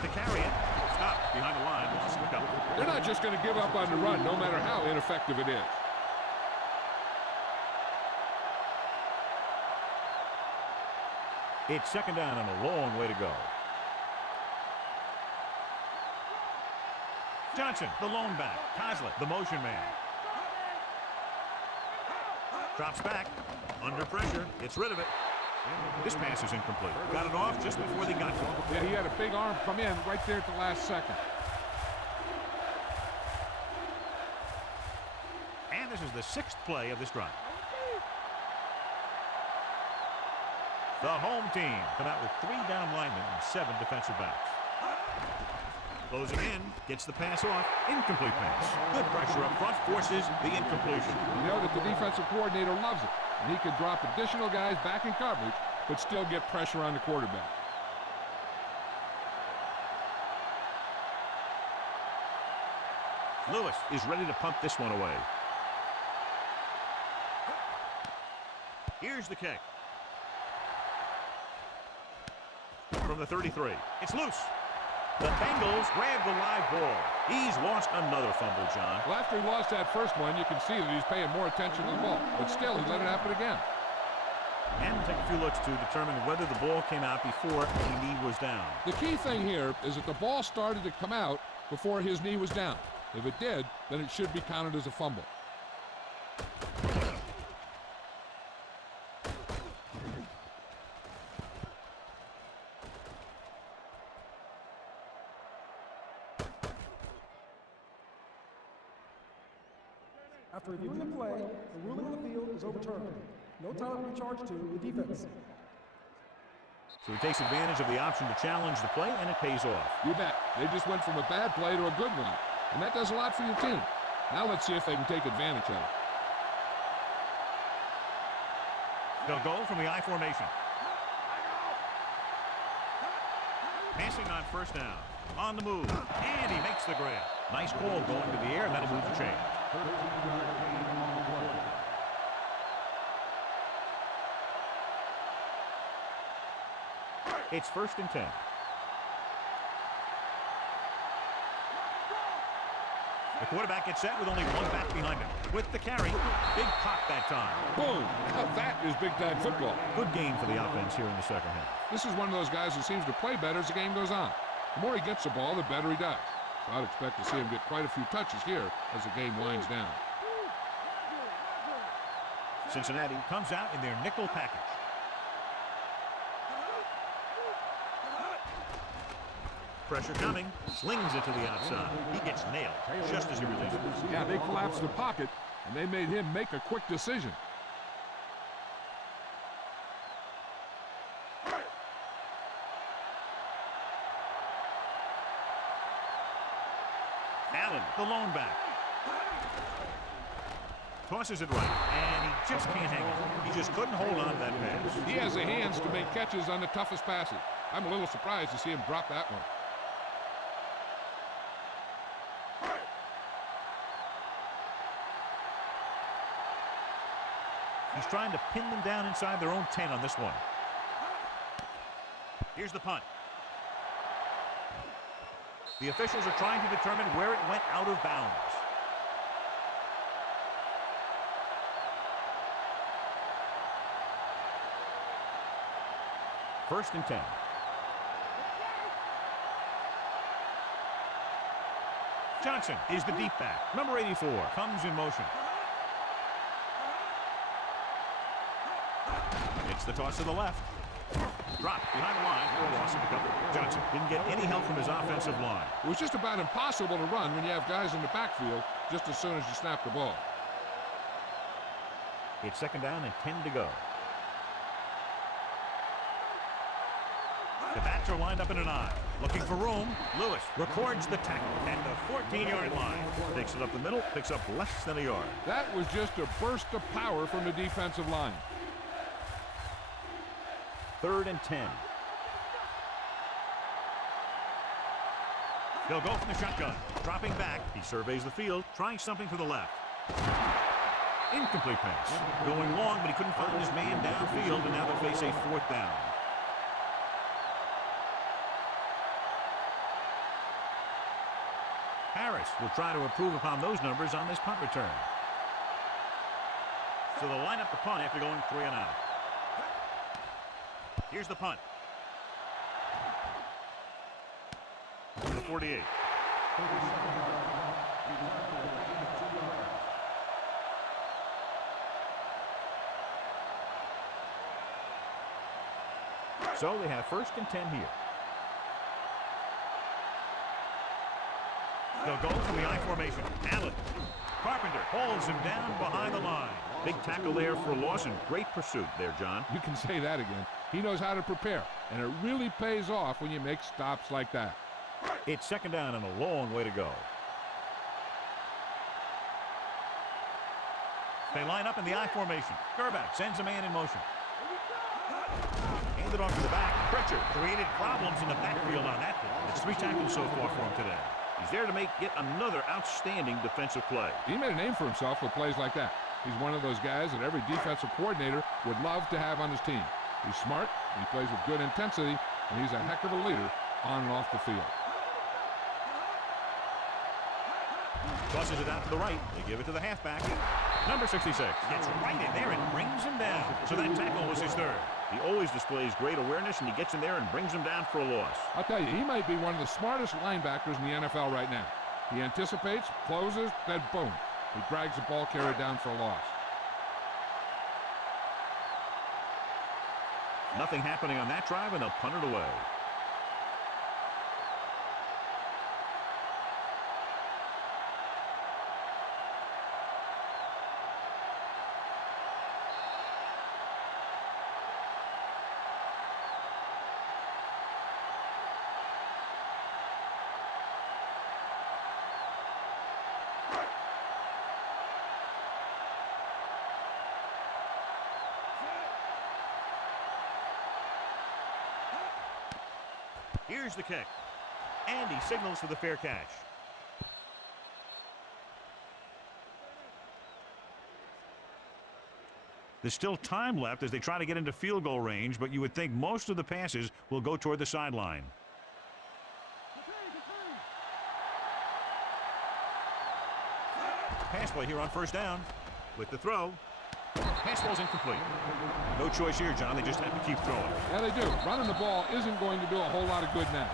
To carry it. Stop behind the line. Lost the couple. They're not just going to give up on the run, no matter how ineffective it is. It's second down and a long way to go. Johnson, the lone back. Coslett, the motion man. Drops back. Under pressure. Gets rid of it. This pass is incomplete. Got it off just before they got to him. Yeah, he had a big arm come in right there at the last second. And this is the 6th play of this drive. The home team come out with 3 down linemen and 7 defensive backs. Closing in, gets the pass off. Incomplete pass. Good pressure up front, forces the incompletion. You know that the defensive coordinator loves it, and he can drop additional guys back in coverage, but still get pressure on the quarterback. Lewis is ready to pump this one away. Here's the kick. From the 33. It's loose. The Bengals grab the live ball. He's lost another fumble, John. Well, after he lost that first one, you can see that he's paying more attention to the ball, but still, he let it happen again. And take a few looks to determine whether the ball came out before the knee was down. The key thing here is that the ball started to come out before his knee was down. If it did, then it should be counted as a fumble. After reviewing the play, the ruling on the field is overturned. No time to be charged to the defense. So he takes advantage of the option to challenge the play, and it pays off. You bet. They just went from a bad play to a good one, and that does a lot for your team. Now let's see if they can take advantage of it. They'll go from the I formation. Passing on first down. On the move. And he makes the grab. Nice call going to the air, and that'll move the chain. It's 1st and 10. The quarterback gets set with only one back behind him. With the carry, big pop that time. Boom! Now that is big-time football. Good game for the offense here in the second half. This is one of those guys who seems to play better as the game goes on. The more he gets the ball, the better he does. So I'd expect to see him get quite a few touches here as the game winds down. Cincinnati comes out in their nickel package. Pressure coming, slings it to the outside. He gets nailed just as he releases it. Yeah, they collapsed the pocket, and they made him make a quick decision. Allen, the lone back. Tosses it right, and he just can't hang it. He just couldn't hold on to that pass. He has the hands to make catches on the toughest passes. I'm a little surprised to see him drop that one. He's trying to pin them down inside their own 10 on this one. Here's the punt. The officials are trying to determine where it went out of bounds. First and 10. Johnson is the deep back. Number 84 comes in motion. It's the toss to the left. Drop behind the line for a loss of a couple. Johnson didn't get any help from his offensive line. It was just about impossible to run when you have guys in the backfield just as soon as you snap the ball. It's 2nd down and 10 to go. The bats are lined up in an I. Looking for room. Lewis records the tackle at the 14-yard line. Takes it up the middle, picks up less than a yard. That was just a burst of power from the defensive line. 3rd and 10. He'll go from the shotgun. Dropping back, he surveys the field, trying something to the left. Incomplete pass. Going long, but he couldn't find his man downfield, and now they'll face a 4th down. Harris will try to improve upon those numbers on this punt return. So they'll line up the punt after going 3 and out. Here's the punt. To the 48. So they have 1st and 10 here. They'll go from the I formation. Allen. Carpenter holds him down behind the line. Big tackle there for Lawson. Great pursuit there, John. You can say that again. He knows how to prepare, and it really pays off when you make stops like that. It's 2nd down and a long way to go. They line up in the I formation. Gerback sends a man in motion. Handed off to the back. Pritchard created problems in the backfield on that play. It's 3 tackles so far for him today. He's there to make yet another outstanding defensive play. He made a name for himself with plays like that. He's one of those guys that every defensive coordinator would love to have on his team. He's smart, he plays with good intensity, and he's a heck of a leader on and off the field. Tosses it out to the right. They give it to the halfback. Number 66 gets right in there and brings him down. So that tackle was his 3rd. He always displays great awareness, and he gets in there and brings him down for a loss. I'll tell you, he might be one of the smartest linebackers in the NFL right now. He anticipates, closes, then boom. He drags the ball carrier down for a loss. Nothing happening on that drive, and they'll punt it away. Here's the kick. And he signals for the fair catch. There's still time left as they try to get into field goal range, but you would think most of the passes will go toward the sideline. Pass play here on first down. With the throw. Pass ball's incomplete. No choice here, John. They just have to keep throwing. Yeah, they do. Running the ball isn't going to do a whole lot of good now.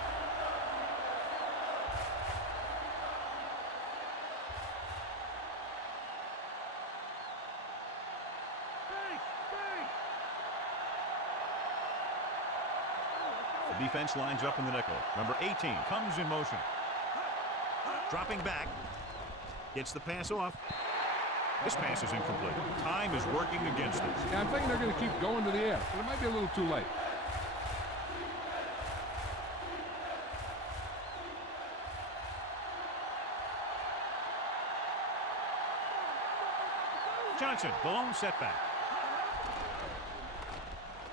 The defense lines up in the nickel. Number 18 comes in motion. Dropping back. Gets the pass off. This pass is incomplete. Time is working against us. Yeah, I'm thinking they're going to keep going to the air, but it might be a little too late. Johnson, the lone setback.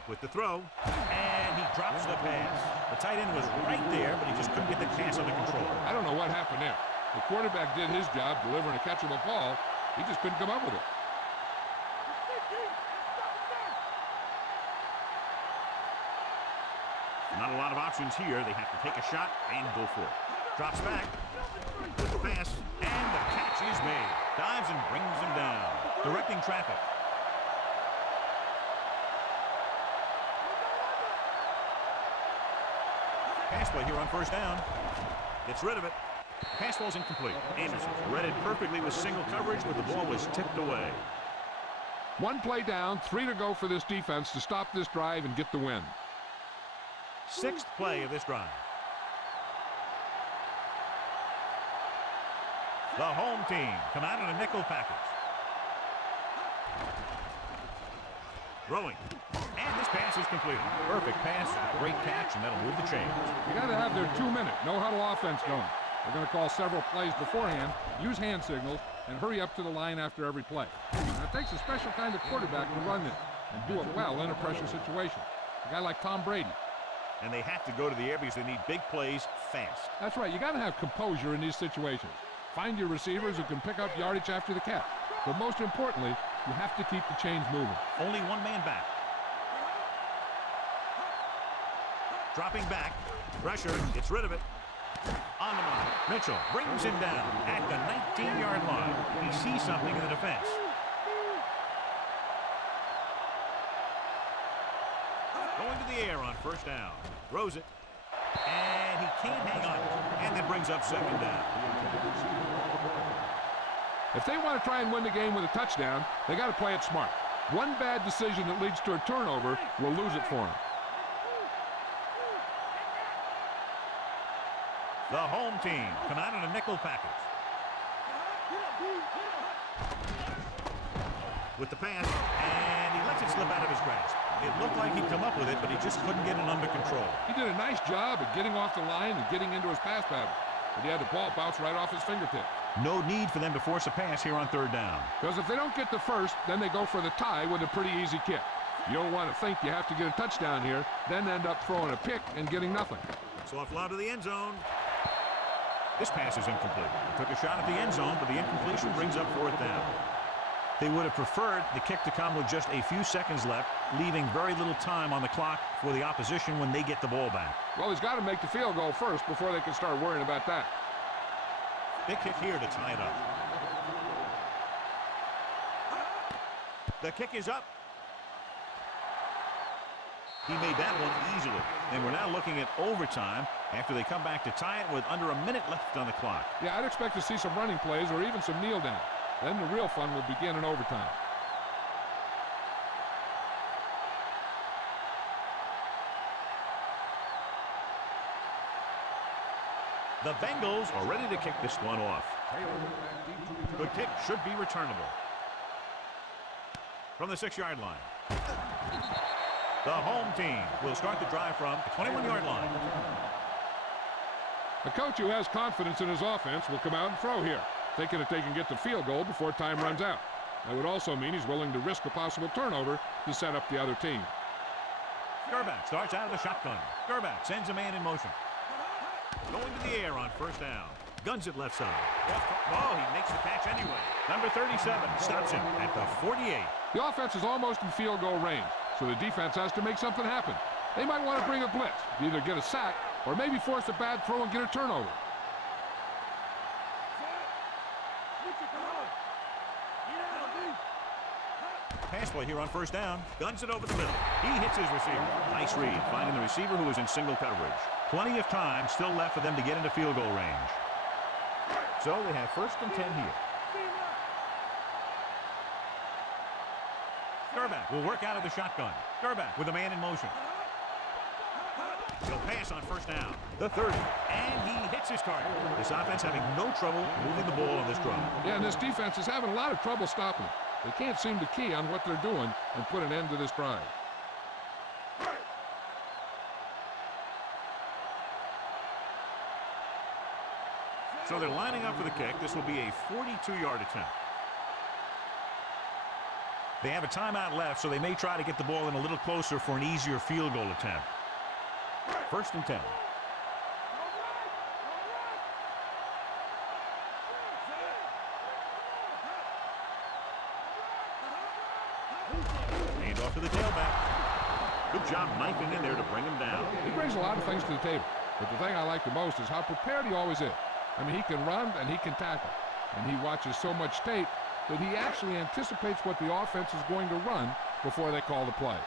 With the throw, and he drops the pass. The tight end was right there, but he just couldn't get the pass under control. I don't know what happened there. The quarterback did his job delivering a catchable ball. He just couldn't come up with it. Not a lot of options here. They have to take a shot and go for it. Drops back with the pass, and the catch is made. Dives and brings him down. Directing traffic. Pass play here on first down. Gets rid of it. Pass ball's incomplete. Anderson read it perfectly with single coverage, but the ball was tipped away. One play down, 3 to go for this defense to stop this drive and get the win. Sixth play of this drive. The home team come out in a nickel package. Throwing. And this pass is completed. Perfect pass, great catch, and that'll move the chains. You got to have their 2-minute no-huddle offense going. They're going to call several plays beforehand, use hand signals, and hurry up to the line after every play. Now, it takes a special kind of quarterback to run this and do it well in a pressure situation. A guy like Tom Brady. And they have to go to the air because they need big plays fast. That's right. You got to have composure in these situations. Find your receivers who can pick up yardage after the catch. But most importantly, you have to keep the chains moving. Only one man back. Dropping back. Pressure. Gets rid of it. On the mark. Mitchell brings him down at the 19-yard line. He sees something in the defense. Going to the air on first down. Throws it. And he can't hang on. And that brings up second down. If they want to try and win the game with a touchdown, they got to play it smart. One bad decision that leads to a turnover will lose it for them. The home team come out in a nickel package. With the pass, and he lets it slip out of his grasp. It looked like he'd come up with it, but he just couldn't get it under control. He did a nice job of getting off the line and getting into his pass pattern, but he had the ball bounce right off his fingertips. No need for them to force a pass here on third down. Because if they don't get the first, then they go for the tie with a pretty easy kick. You don't want to think you have to get a touchdown here, then end up throwing a pick and getting nothing. So off loud to the end zone. This pass is incomplete. They took a shot at the end zone, but the incompletion brings up fourth down. They would have preferred the kick to come with just a few seconds left, leaving very little time on the clock for the opposition when they get the ball back. Well, he's got to make the field goal first before they can start worrying about that. Big kick here to tie it up. The kick is up. He made that one easily. And we're now looking at overtime after they come back to tie it with under a minute left on the clock. Yeah, I'd expect to see some running plays or even some kneel down. Then the real fun will begin in overtime. The Bengals are ready to kick this one off. The kick should be returnable. From the 6-yard line. The home team will start the drive from the 21-yard line. A coach who has confidence in his offense will come out and throw here, thinking that they can get the field goal before time runs out. That would also mean he's willing to risk a possible turnover to set up the other team. Gerback starts out of the shotgun. Gerback sends a man in motion. Going to the air on first down. Guns it left side. Oh, he makes the catch anyway. Number 37 stops him at the 48. The offense is almost in field goal range, so the defense has to make something happen. They might want to bring a blitz, either get a sack or maybe force a bad throw and get a turnover. Pass play here on first down. Guns it over the middle. He hits his receiver. Nice read, finding the receiver who is in single coverage. Plenty of time still left for them to get into field goal range. So they have first and 10 here. Gerback will work out of the shotgun. Gerback with a man in motion. He'll pass on first down. The 30. And he hits his target. This offense having no trouble moving the ball on this drive. Yeah, and this defense is having a lot of trouble stopping it. They can't seem to key on what they're doing and put an end to this drive. So they're lining up for the kick. This will be a 42-yard attempt. They have a timeout left, so they may try to get the ball in a little closer for an easier field goal attempt. First and 10. Hand off to the tailback. Good job knifing in there to bring him down. He brings a lot of things to the table, but the thing I like the most is how prepared he always is. I mean, he can run and he can tackle, and he watches so much tape that he actually anticipates what the offense is going to run before they call the play.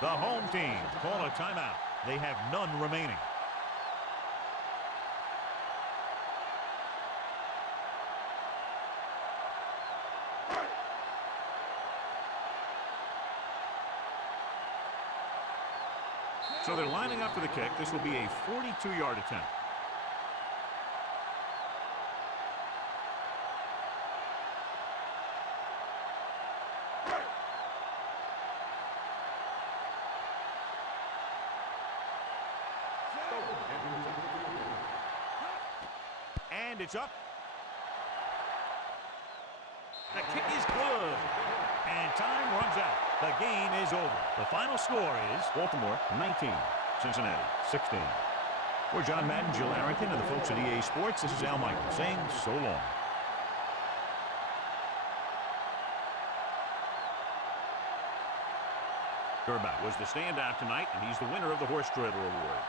The home team call a timeout. They have none remaining. So they're lining up for the kick. This will be a 42-yard attempt. And it's up. The kick is good. And time runs out. The game is over. The final score is Baltimore 19, Cincinnati 16. For John Madden, Jill Arrington, and the folks at EA Sports, this is Al Michael saying so long. Gerback was the standout tonight, and he's the winner of the Horse Trader Award.